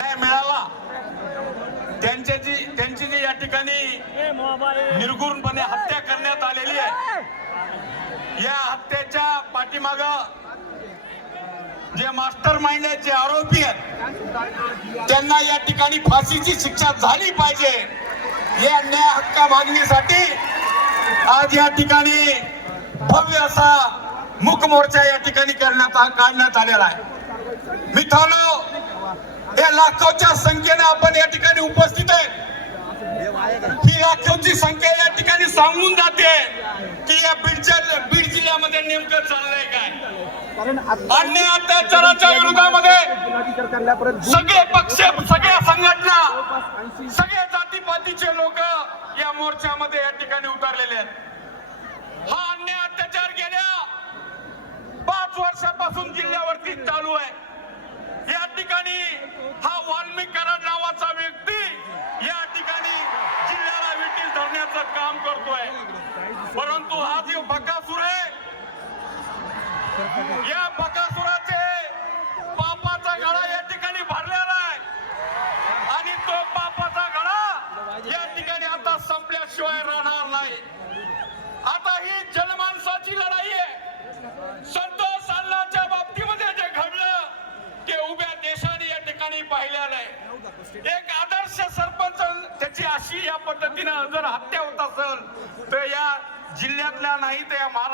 मिळाला? त्यांच्या जी त्यांची जी या ठिकाणी निर्गुणपणे हत्या करण्यात आलेली आहे या हत्येच्या पाठीमाग जे मास्टर माइंड आहेत जे आरोपी आहेत त्यांना या ठिकाणी फाशीची शिक्षा झाली पाहिजे. या न्याय हक्का मागणीसाठी आज या ठिकाणी भव्य असा मुक मोर्चा या ठिकाणी करण्यात काढण्यात आलेला आहे. मित्रांनो या लाखोच्या संख्येने आपण या ठिकाणी उपस्थित आहे. ही लाखोची संख्या या ठिकाणी सांगून जाते की या बीडच्या बीड जिल्ह्यामध्ये नेमकं चाललंय काय. अन्य अत्याचाराच्या विरोधामध्ये सगळे पक्ष सगळ्या संघटना जवळपास 80 सगळे जातीपातीचे लोक या मोर्चामध्ये या ठिकाणी उतरलेले आहेत. हा अन्य अत्याचार गेल्या पाच वर्षापासून जिल्ह्यावरती चालू आहे या ठिकाणी हा वाल्मिक कराड नावाचा व्यक्ती या ठिकाणी जिल्ह्याला विटील काम करतोय. परंतु हा जो बकासूर आहे या बकासुराचे पापाचा गळा या ठिकाणी भरलेला आहे. आणि तो पापाचा गळा या ठिकाणी आता संपल्याशिवाय राहणार नाही. आता ही जनमानसाची लढाई आहे. संतोष अल्लाच्या बाबतीमध्ये जे घडलं ते उभ्या देशाने या ठिकाणी पाहिलेलं आहे. एक आदर्श सर अशी या पद्धतीनं जर हत्या होत असेल तर या जिल्ह्यातल्या नाही तर या महाराष्ट्र